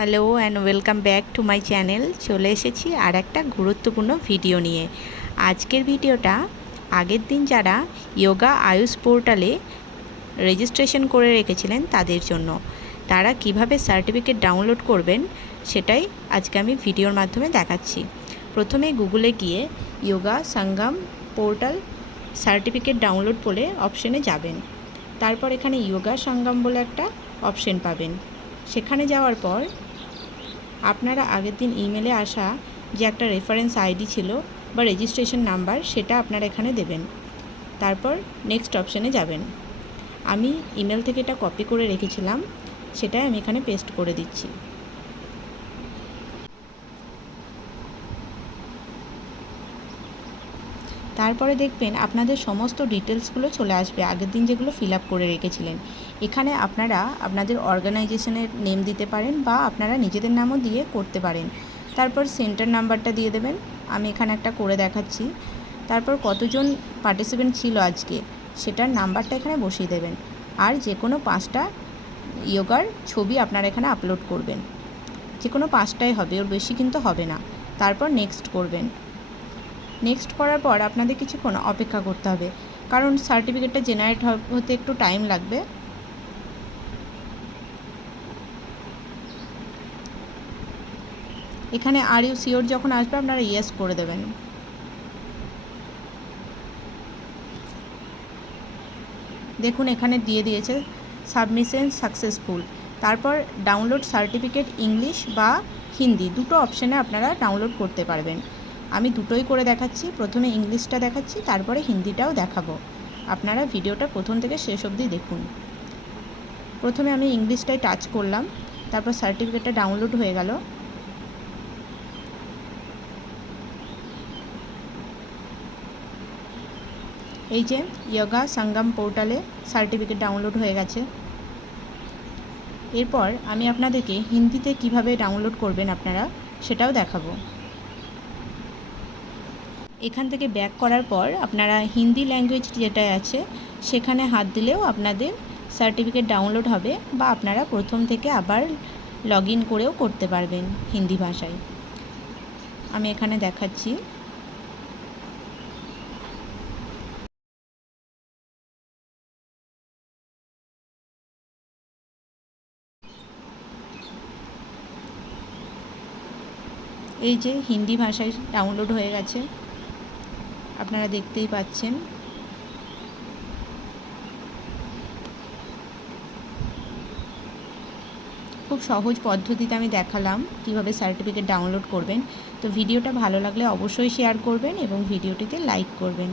Hello and welcome back to my channel. চলে এসেছি আর একটা গুরুত্বপূর্ণ ভিডিও নিয়ে। আজকের ভিডিওটা আগের দিন যারা যোগা আয়ুষ পোর্টালে রেজিস্ট্রেশন করে রেখেছিলেন তাদের জন্য। তারা কিভাবে সার্টিফিকেট ডাউনলোড করবেন সেটাই আজকে আমি ভিডিওর মাধ্যমে দেখাচ্ছি। প্রথমে গুগলে গিয়ে যোগা সঙ্গম পোর্টাল সার্টিফিকেট ডাউনলোড বলে অপশানে যাবেন। তারপর এখানে যোগা সঙ্গম বলে একটা অপশান পাবেন। সেখানে যাওয়ার পর আপনারা আগের দিন ইমেলে আসা যে একটা রেফারেন্স আইডি ছিল বা রেজিস্ট্রেশন নাম্বার সেটা আপনারা এখানে দেবেন। তারপর নেক্সট অপশানে যাবেন। আমি ইমেল থেকে এটা কপি করে রেখেছিলাম, সেটাই আমি এখানে পেস্ট করে দিচ্ছি। তারপরে দেখবেন আপনাদের সমস্ত ডিটেলসগুলো চলে আসবে আগের দিন যেগুলো ফিল আপ করে রেখেছিলেন। এখানে আপনারা আপনাদের অর্গানাইজেশনের নেম দিতে পারেন বা আপনারা নিজেদের নামও দিয়ে করতে পারেন। তারপর সেন্টার নাম্বারটা দিয়ে দেবেন, আমি এখানে একটা করে দেখাচ্ছি। তারপর কতজন পার্টিসিপেন্ট ছিল আজকে সেটার নাম্বারটা এখানে বসিয়ে দেবেন। আর যে কোনো 5টা যোগার ছবি আপনারা এখানে আপলোড করবেন। যে কোনো 5টাই হবে, ওর বেশি কিন্তু হবে না। তারপর নেক্সট করবেন। নেক্সট করার পর আপনাদের কিছুক্ষণ অপেক্ষা করতে হবে, কারণ সার্টিফিকেটটা জেনারেট হতে একটু টাইম লাগবে। এখানে আর ইউ শিওর যখন আসবে আপনারা ইয়েস করে দেবেন। দেখুন এখানে দিয়ে দিয়েছে সাবমিশন সাকসেসফুল। তারপর ডাউনলোড সার্টিফিকেট ইংলিশ বা হিন্দি দুটো অপশানে আপনারা ডাউনলোড করতে পারবেন। আমি দুটোই করে দেখাচ্ছি, প্রথমে ইংলিশটা দেখাচ্ছি, তারপরে হিন্দিটাও দেখাবো। আপনারা ভিডিওটা প্রথম থেকে শেষ অবধি দেখুন। প্রথমে আমি ইংলিশটাই টাচ করলাম, তারপর সার্টিফিকেটটা ডাউনলোড হয়ে গেল। এই যে যোগা সঙ্গম পোর্টালে সার্টিফিকেট ডাউনলোড হয়ে গেছে। এরপর আমি আপনাদেরকে হিন্দিতে কিভাবে ডাউনলোড করবেন আপনারা সেটাও দেখাবো। এখান থেকে ব্যাক করার পর আপনারা হিন্দি ল্যাঙ্গুয়েজ যেটা আছে সেখানে হাত দিলেও আপনাদের সার্টিফিকেট ডাউনলোড হবে, বা আপনারা প্রথম থেকে আবার লগ ইন করেও করতে পারবেন হিন্দি ভাষায়। আমি এখানে দেখাচ্ছি। এই যে হিন্দি ভাষায় ডাউনলোড হয়ে গেছে, আপনারা দেখতেই পাচ্ছেন। খুব সহজ পদ্ধতিতে আমি দেখালাম কিভাবে সার্টিফিকেট ডাউনলোড করবেন। তো ভিডিওটা ভালো লাগলে অবশ্যই শেয়ার করবেন এবং ভিডিওটিতে লাইক করবেন।